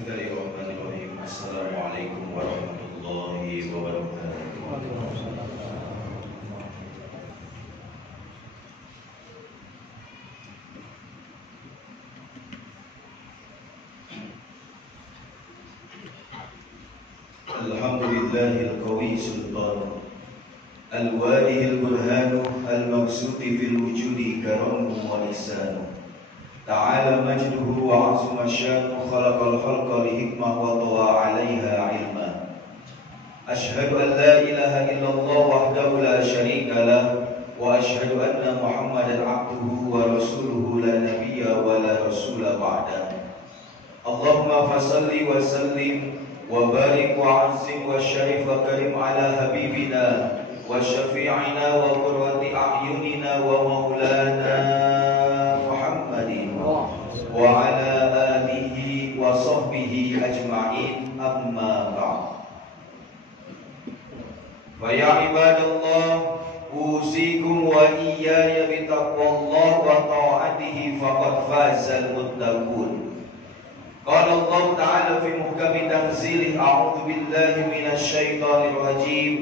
Bismillahirrahmanirrahim. Assalamualaikum warahmatullahi wabarakatuh. Alhamdulillahil qawi sultan al-walihil burhanu al-mabsuti fil wujudi karamu wa lisanu ta'ala majduhu wa azuma syanu khalaqal khalqa li hikmah wa tawa 'alaiha 'ilma. Ashhadu an la ilaha illallah wahdahu la syarika lah wa ashhadu anna Muhammadan 'abduhu wa rasuluhu la nabiyya wa la rasula ba'da. Allahumma fasalli wa sallim wa barik wa azim wa syarif wa karim ala habibina wa syafi'ina wa qurrati a'yunina wa maulana Muhammadin wa ala alihi wa sahbihi ajma'in, amma ba'd. Wa ya ibadallah, usikum wa iyaya bitaqwallah wa ta'atihi faqad fazal muttaqun. Qala Allah Ta'ala fi muhkami tanzilih, a'udzu billahi minasy syaithanir rajim.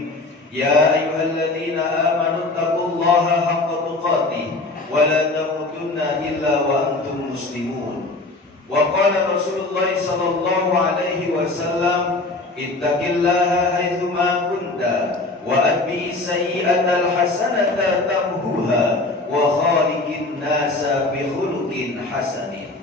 Ya ayyuhalladzina amanu taqullaha haqqa tuqatih wa la tamutunna illa wa antum muslimun. Wa qala Rasulullah sallallahu alaihi wasallam, ittaqillaha haitsu ma kunta wa atbi sayyi'atal hasanata tamhuha wa khaliqin nasa bi khuluqin hasanin.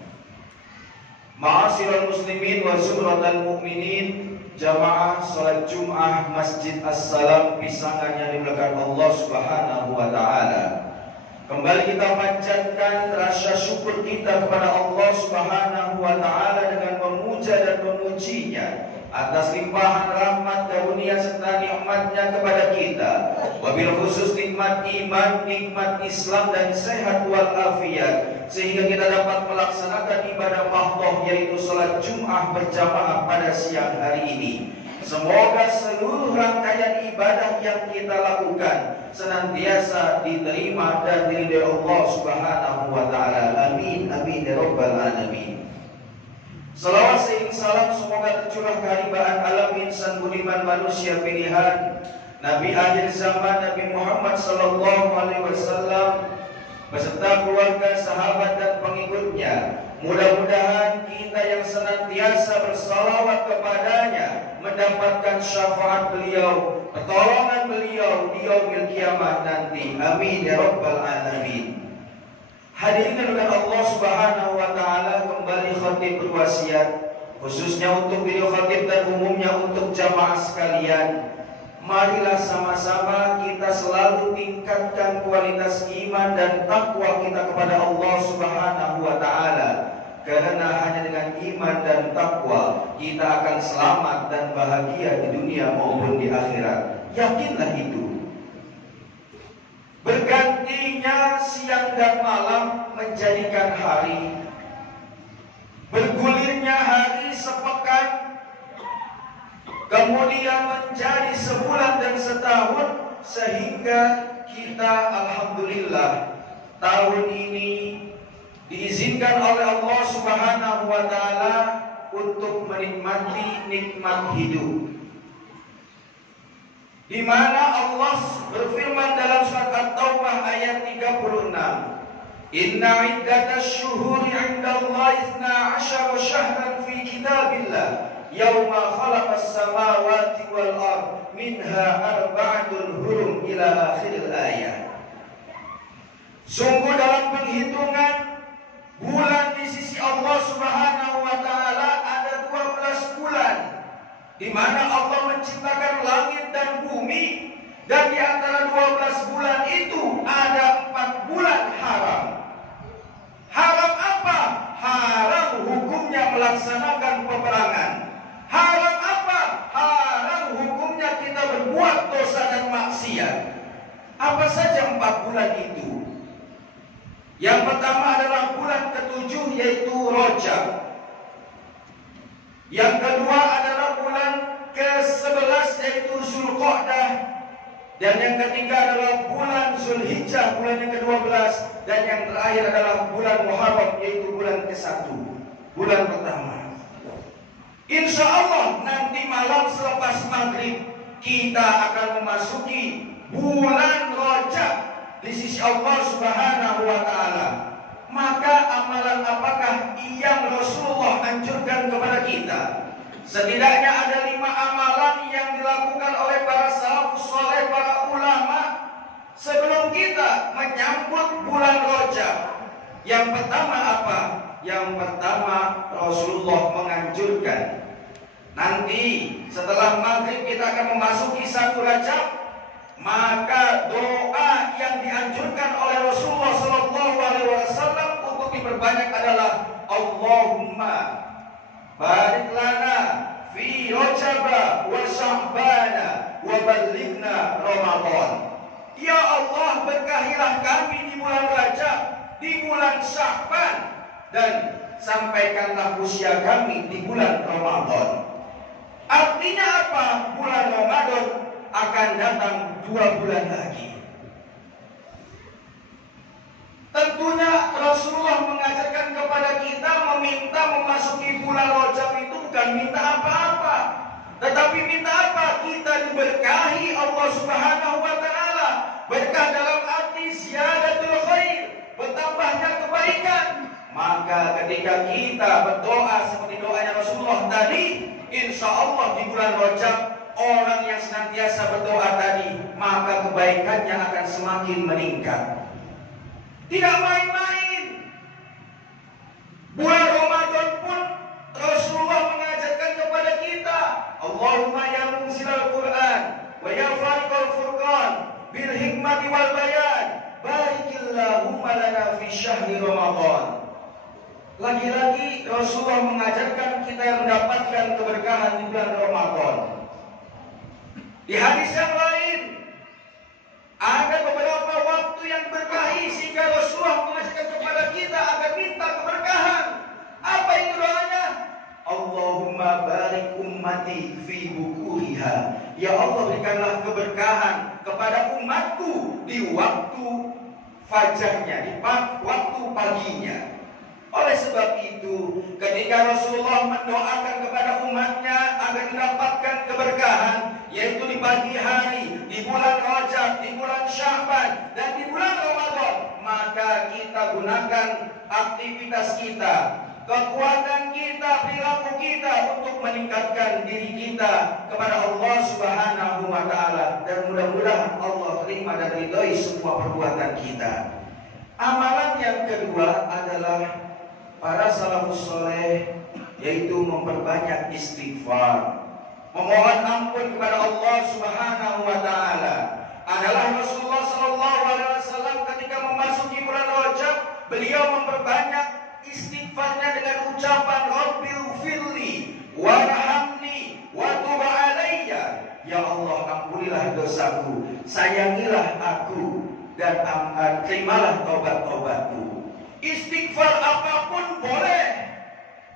Ma'asyiral muslimin wa zumratal mu'minin, jamaah salat Jum'ah Masjid As-Salam Pisangan yang dimuliakan Allah Subhanahu wa taala. Kembali kita panjatkan rasa syukur kita kepada Allah Subhanahu wa taala dengan memuja dan memujinya atas limpahan rahmat karunia serta nikmatnya kepada kita, wabil khusus nikmat iman, nikmat Islam dan sehat walafiat, sehingga kita dapat melaksanakan ibadah mahdoh yaitu salat Jum'ah berjamaah pada siang hari ini. Semoga seluruh rangkaian ibadah yang kita lakukan senantiasa diterima dan diridhai Allah Subhanahu wa taala. Amin amin ya rabbal alamin. Salawat seiring salam semoga tercurah kehariban alam insan budiman manusia pilihan Nabi akhir zaman Nabi Muhammad sallallahu alaihi wasallam beserta keluarga, sahabat dan pengikutnya. Mudah-mudahan kita yang senantiasa bersalawat kepadanya mendapatkan syafaat beliau, pertolongan beliau di yaumil kiamat nanti. Amin ya rabbal alamin. Hadirin dengan Allah Subhanahu wa taala, kembali khatib berwasiat khususnya untuk beliau khatib dan umumnya untuk jamaah sekalian. Marilah sama-sama kita selalu tingkatkan kualitas iman dan takwa kita kepada Allah Subhanahu wa taala. Karena hanya dengan iman dan takwa kita akan selamat dan bahagia di dunia maupun di akhirat. Yakinlah itu. Bergantinya siang dan malam menjadikan hari, bergulirnya hari sepekan, kemudian menjadi sebulan dan setahun, sehingga kita alhamdulillah tahun ini diizinkan oleh Allah Subhanahu wa taala untuk menikmati nikmat hidup. Di mana Allah berfirman dalam surat At-Taubah ayat 36, Inna iddatash syuhuri 'indallahi 12 syahran fi kitabillah yauma khalaqas samawati wal ard minha arba'atun hurum ila akhiril ayat. Sungguh dalam penghitungan bulan di sisi Allah Subhanahu wa taala ada 12 bulan di mana Allah menciptakan langit dan bumi, dan di antara 12 bulan itu ada 4 bulan haram. Haram apa? Haram hukumnya melaksanakan peperangan. Haram apa? Haram hukumnya kita berbuat dosa dan maksiat. Apa saja 4 bulan itu? Yang pertama adalah bulan ke-7 yaitu Rajab. Yang kedua adalah bulan ke-11 yaitu Zulqa'dah. Dan yang ketiga adalah bulan Zulhijjah, bulan yang ke-12. Dan yang terakhir adalah bulan Muharram, yaitu bulan ke-1, bulan pertama. Insya Allah nanti malam selepas maghrib kita akan memasuki bulan Rajab di sisi Allah Subhanahu wa Ta'ala. Maka amalan apakah yang Rasulullah anjurkan kepada kita? Setidaknya ada 5 amalan yang dilakukan oleh para salafus saleh, para ulama sebelum kita menyambut bulan Rajab. Yang pertama apa? Yang pertama, Rasulullah menganjurkan nanti setelah maghrib kita akan memasuki 1 Rajab, maka doa yang dianjurkan oleh Rasulullah SAW untuk diperbanyak adalah Allahumma barik lana fi Rajab wa Sya'ban wa ballighna Ramadan. Ya Allah, berkahilah kami di bulan Rajab, di bulan Sya'ban, dan sampaikanlah usia kami di bulan Ramadan. Artinya apa? Bulan Ramadan akan datang 2 bulan lagi. Tentunya Rasulullah mengajarkan kepada kita meminta memasuki bulan Rajab itu bukan minta apa-apa, tetapi minta apa? Kita diberkahi Allah Subhanahu wa Ta'ala. Berkah dalam arti ziyadatul khair, bertambahnya kebaikan. Maka ketika kita berdoa seperti doanya Rasulullah tadi, insya Allah di bulan Rajab, orang yang senantiasa berdoa tadi, maka kebaikannya akan semakin meningkat. Tidak main-main. Bulan Ramadan pun Rasulullah mengajarkan kepada kita, Allahumma ya munzilal Quran wa ya fariqal furqan bil hikmati wal bayan barikillahumma lana fi syahri Ramadan. Lagi-lagi Rasulullah mengajarkan kita yang mendapatkan keberkahan di bulan Ramadan. Di hadis yang lain ada beberapa waktu yang berkahi sehingga Rasulullah mengajarkan kepada kita agar minta keberkahan. Apa itu doanya? Allahumma barik ummati fi bukuriha. Ya Allah, berikanlah keberkahan kepada umatku di waktu fajarnya, di waktu paginya. Oleh sebab itu, ketika Rasulullah mendoakan kepada umatnya agar mendapatkan keberkahan, yaitu di pagi hari, di bulan Rajab, di bulan Sya'ban, dan di bulan Ramadan, maka kita gunakan aktivitas kita, kekuatan kita, perilaku kita untuk meningkatkan diri kita kepada Allah Subhanahu wa Ta'ala, dan mudah-mudahan Allah terima dan ridhoi semua perbuatan kita. Amalan yang kedua adalah para salafus soleh, yaitu memperbanyak istighfar, memohon ampun kepada Allah Subhanahu wa Ta'ala. Adalah Rasulullah SAW ketika memasuki bulan Rajab, beliau memperbanyak istighfarnya dengan ucapan Rabbighfirli warhamni wa tub alayya. Ya Allah, ampunilah dosaku, sayangilah aku, dan terimalah taubat-taubatku. Istighfar apapun boleh.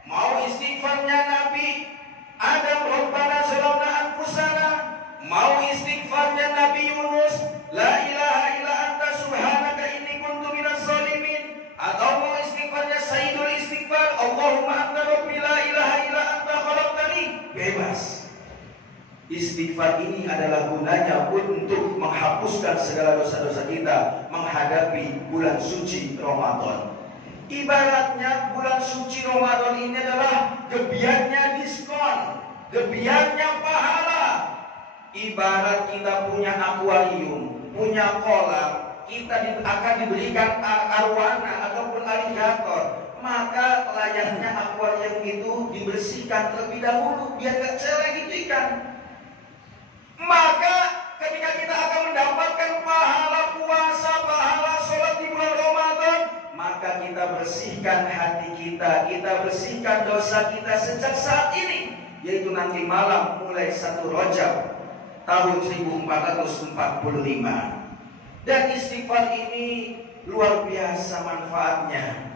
Mau istighfarnya Nabi Adam, Rabbana zalamna anfusana, mau istighfarnya Nabi Yunus, la ilaha illa anta subhanaka inni kuntu minaz zalimin, atau mau istighfarnya Sayyidul Istighfar, Allahumma anta rabbi la ilaha illa anta khalaqtani, bebas. Istighfar ini adalah gunanya untuk menghapuskan segala dosa-dosa kita menghadapi bulan suci Ramadan. Ibaratnya bulan suci Ramadan ini adalah gebiarnya diskon, gebiarnya pahala. Ibarat kita punya akuarium, punya kolam, kita akan diberikan arwana ataupun aligator. Maka layaknya akuarium itu dibersihkan terlebih dahulu biar gak celeng itu ikan. Maka ketika kita akan mendapatkan pahala puasa, pahala sholat di bulan Ramadan, maka kita bersihkan hati kita bersihkan dosa kita sejak saat ini, yaitu nanti malam mulai 1 Rajab tahun 1445. Dan istighfar ini luar biasa manfaatnya.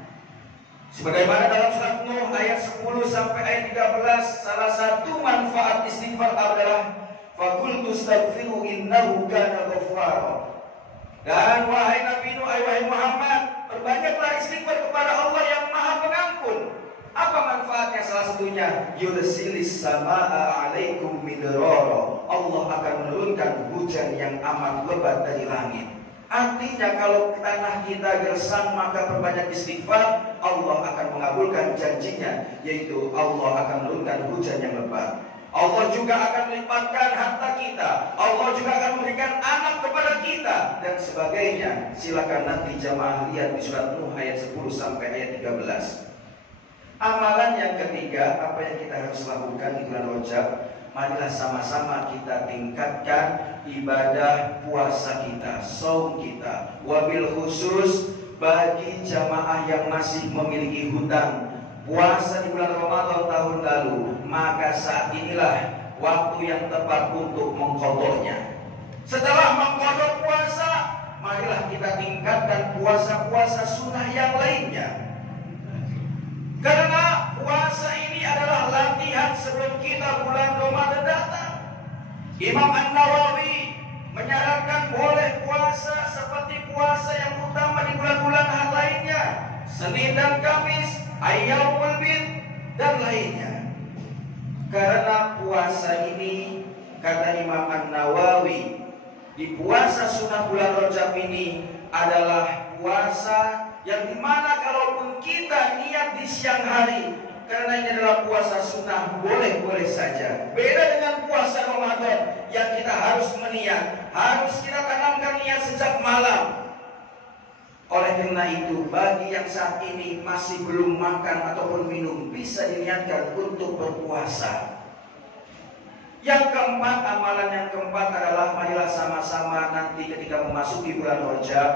Sebagaimana dalam surat Nuh ayat 10 sampai ayat 13, salah satu manfaat istighfar adalah faqultu astaghfiru innahu kana ghaffara. Dan wahai Nabi Nuh, wahai Muhammad, perbanyaklah istighfar kepada Allah yang Maha Pengampun. Apa manfaatnya? Salah satu sesungguhnya yursilis samaa alaikum midrara, Allah akan menurunkan hujan yang amat lebat dari langit. Artinya kalau tanah kita gersang maka perbanyak istighfar, Allah akan mengabulkan janjinya, yaitu Allah akan menurunkan hujan yang lebat. Allah juga akan melipatkan harta kita, Allah juga akan memberikan anak kepada kita dan sebagainya. Silakan nanti jamaah lihat di surat Nuh ayat 10 sampai ayat 13. Amalan yang ketiga, apa yang kita harus lakukan di bulan Rajab? Marilah sama-sama kita tingkatkan ibadah puasa kita, saum kita. Wabil khusus bagi jamaah yang masih memiliki hutang puasa di bulan Ramadan tahun lalu, maka saat inilah waktu yang tepat untuk mengqadhanya. Setelah mengqadha puasa, marilah kita tingkatkan puasa-puasa sunnah yang lainnya. Karena puasa ini adalah latihan sebelum kita bulan Ramadan datang. Imam An-Nawawi menyarankan boleh puasa seperti puasa yang utama di bulan-bulan lainnya, Senin dan Kamis, Ayyamul Bid dan lainnya. Karena puasa ini, kata Imam An-Nawawi, di puasa sunnah bulan Rajab ini adalah puasa yang dimana kalaupun kita niat di siang hari, karena ini adalah puasa sunnah, boleh-boleh saja. Beda dengan puasa Ramadan yang kita harus meniat, harus kita tanamkan niat sejak malam. Oleh karena itu, bagi yang saat ini masih belum makan ataupun minum, bisa diniatkan untuk berpuasa. Yang keempat, amalan yang keempat adalah marilah sama-sama nanti ketika memasuki bulan Rajab,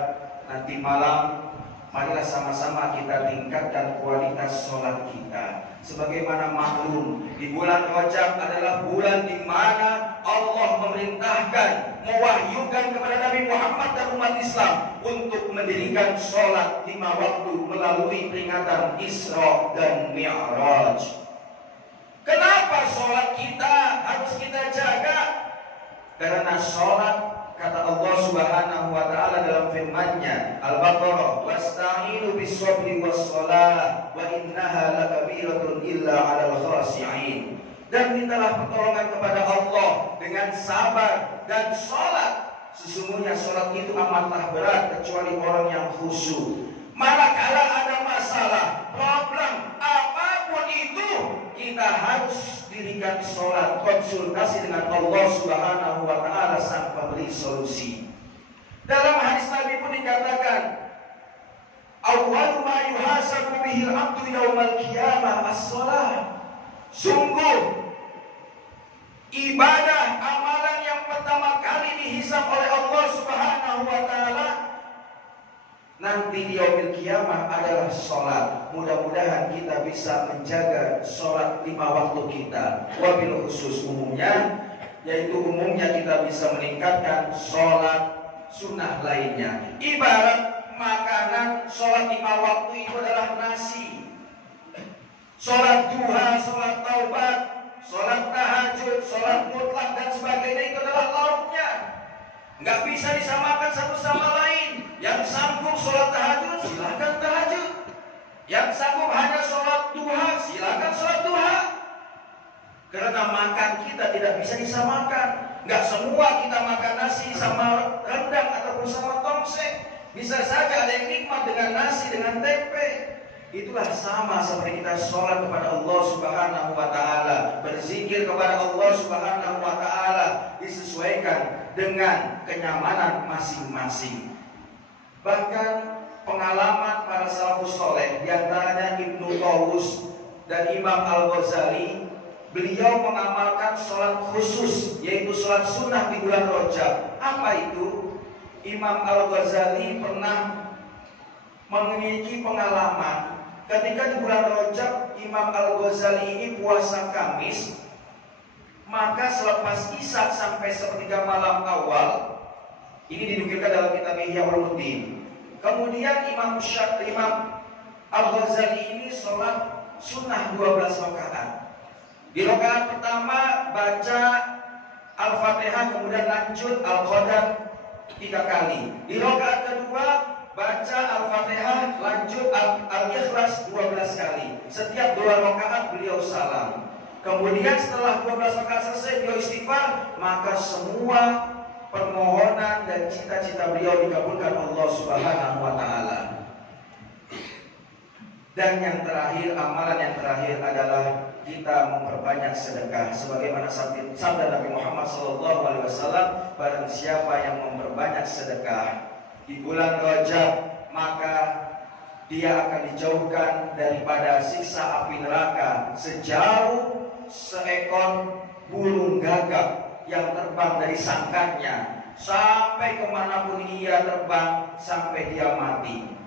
nanti malam, marilah sama-sama kita tingkatkan kualitas sholat kita. Sebagaimana maklum, di bulan Rajab adalah bulan di mana Allah memerintahkan, mewahyukan kepada Nabi Muhammad dan umat Islam untuk mendirikan sholat 5 waktu melalui peringatan Isra dan Mi'raj. Kenapa sholat kita harus kita jaga? Karena sholat, kata Allah Subhanahu wa ta'ala dalam firman-Nya Al-Baqarah, wasta'inu bis-sabri was-shalah wa innaha lakabiratun illa 'alal khashi'in. Dan mintalah pertolongan kepada Allah dengan sabar dan sholat. Sesungguhnya sholat itu amatlah berat kecuali orang yang khusyuk. Manakala ada masalah, problem, apapun itu, kita harus dirikan sholat, konsultasi dengan Allah Subhanahu wa ta'ala sang pemberi solusi. Dalam hadis Nabi pun dikatakan, awwalu ma yuhasabu bihil abdu yaumal qiyamah as-shalah. Sungguh ibadah amalan yang pertama kali dihisab oleh Allah Subhanahu wa ta'ala nanti di yaumil qiyamah adalah sholat. Mudah-mudahan kita bisa menjaga sholat 5 waktu kita. Wabil khusus umumnya, yaitu umumnya kita bisa meningkatkan sholat sunnah lainnya. Ibarat makanan, sholat 5 waktu itu adalah nasi. Sholat duha, sholat taubat, sholat tahajud, sholat mutlak dan sebagainya itu adalah lauknya. Nggak bisa disamakan satu sama lain. Yang sanggup sholat tahajud, silakan tahajud. Yang sanggup hanya sholat duha, silakan sholat duha. Karena makan kita tidak bisa disamakan. Nggak semua kita makan nasi sama rendang ataupun sama tongseng. Bisa saja ada yang nikmat dengan nasi, dengan tempe. Itulah sama seperti kita sholat kepada Allah Subhanahu wa ta'ala, berzikir kepada Allah Subhanahu wa ta'ala, disesuaikan dengan kenyamanan masing-masing. Bahkan pengalaman para salafus soleh, diantaranya Ibnu Tawus dan Imam Al-Ghazali, beliau mengamalkan sholat khusus, yaitu sholat sunnah di bulan Rajab. Apa itu? Imam Al-Ghazali pernah memiliki pengalaman ketika di bulan Rajab Imam Al-Ghazali ini puasa Kamis, maka selepas Isya sampai sepertiga malam awal, ini dinukilkan dalam kitab Ihya Ulumuddin. Kemudian Imam Al-Ghazali ini sholat sunnah 12 rakaat. Di rakaat pertama baca Al-Fatihah, kemudian lanjut Al-Qadar 3 kali. Di rakaat kedua baca Al-Fatihah, lanjut Al-Ikhlas 12 kali. Setiap 2 rakaat beliau salam. Kemudian setelah 12 rakaat selesai beliau istighfar, maka semua permohonan dan cita-cita beliau dikabulkan Allah Subhanahu wa taala. Dan yang terakhir, amalan yang terakhir adalah kita memperbanyak sedekah. Sebagaimana sabda Nabi Muhammad SAW, barang siapa yang memperbanyak sedekah di bulan Rajab, maka dia akan dijauhkan daripada siksa api neraka sejauh seekor burung gagak yang terbang dari sangkarnya. Sampai kemanapun ia terbang, sampai dia mati.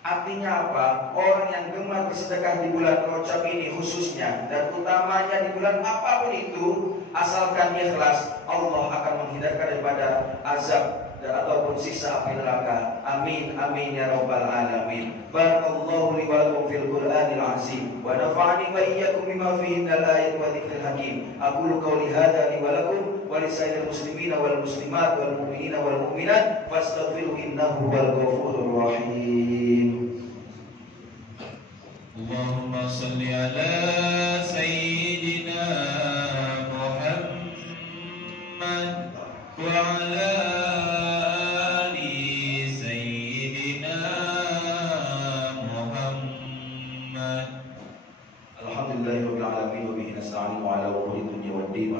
Artinya apa? Orang yang gemar bersedekah di bulan Rajab ini khususnya, dan utamanya di bulan apapun itu, asalkan ikhlas, Allah akan menghindarkan daripada azab ataupun siksa api neraka. Amin amin ya rabbal alamin. Barakallahu li wa lakum fil Qur'anil azim wa nafa'ani wa iyyakum bima fihi minal ayati wa dzikril hakim. Aqulu qawli hadza li wa lakum wa li sa'iril muslimina wal muslimat wal mu'minina wal mu'minat fastaghfiru innahu huwal ghafurur rahim. Allahumma salli ala sayyidina Muhammad wa ala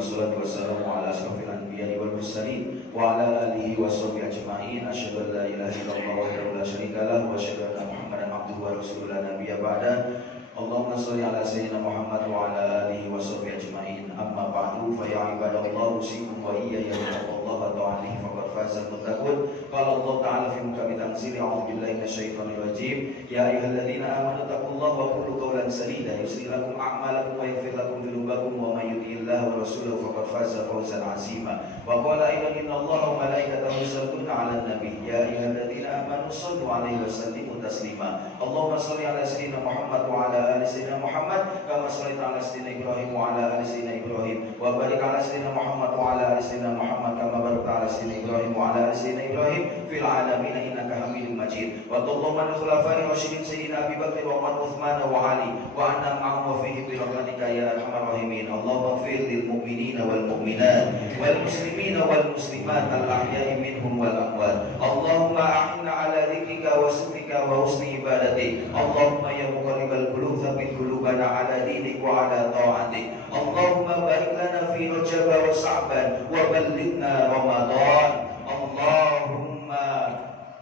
wassalatu wassalamu ala asyrafil anbiya'i wal mursalin wa ala alihi wa sahbihi ajma'in. Asyhadu an la ilaha illallah wahdahu la syarika lah wa asyhadu anna Muhammadan abduhu wa rasuluhu la nabiyya ba'da. Allahumma shalli ala sayyidina Muhammad wa ala alihi wa sahbihi ajma'in. Amma ba'du, fa ya ibadallah usikum wa iyaya bittaqullaha ta'ala faqad faza al-muttaqun. Qala Allah ta'ala fi mukammi tanzili, a'udzu billahi minasyaitonir rajim. Ya ayyuhalladzina amanu taqullaha wa qulu qawlan sadida yuslih lakum a'malakum wa yaghfir lakum dhunubakum wa may yuti'illah wa rasulahu faqad faza fawzan 'azima. Wa qala aidan innallaha wa malaikatahu yusalluna 'alan nabi ya ayyuhalladzina amanu shallu 'alaihi wa sallimu taslima. Allahumma shalli 'ala sayyidina Muhammad wa 'ala ali sayyidina Muhammad kama shallaita 'ala sayyidina Ibrahim wa 'ala ali sayyidina Ibrahim wa barik 'ala sayyidina Muhammad wa 'ala ali sayyidina Muhammad kama barakta 'ala sayyidina Ibrahim wa 'ala ali sayyidina Ibrahim fil 'alamin innaka Hamidum Majid. Wa Allahumma khulafa'ir rasyidin sayyidina Abi Bakr wa Umar Uthman wa Ali wa anna ma'ahum wa fihi bi rahmatika ya arhamar rahimin. Allahumma ighfir lil mu'minina wal mu'minat wal muslimina wal muslimat al ahya'i minhum wal amwat. Allahumma a'inna 'ala dzikrika wa syukrika wa husni ibadatik. Allahumma ya muqallibal qulub tsabbit qulubana 'ala dinik wa 'ala ta'atik. Allahumma barik lana fi Rajab wa Sha'ban wa ballighna Ramadan. Allahumma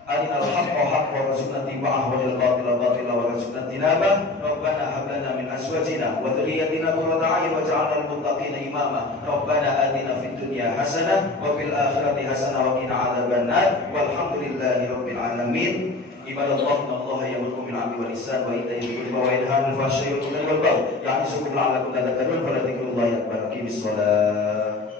arinal haqqa haqqan warzuqna ittiba'ahu wal batila batila warzuqna ijtinabah. Rabbana hab lana min azwajina wa dhurriyyatina qurrata a'yun waj'alna lil muttaqina imama. Rabbana atina fid dunya hasanah wa fil akhirati hasanah wa qina adzabannar. Walhamdulillahi rabbil alamin. Ibadallah innallaha ya'muru bil 'adli wal ihsan wa ita'i dzil qurba wa yanha 'anil fahsya'i wal munkari wal baghi ya'izukum la'allakum tadhakkarun. Fa la dzikrullahi akbar. Aqimis shalah.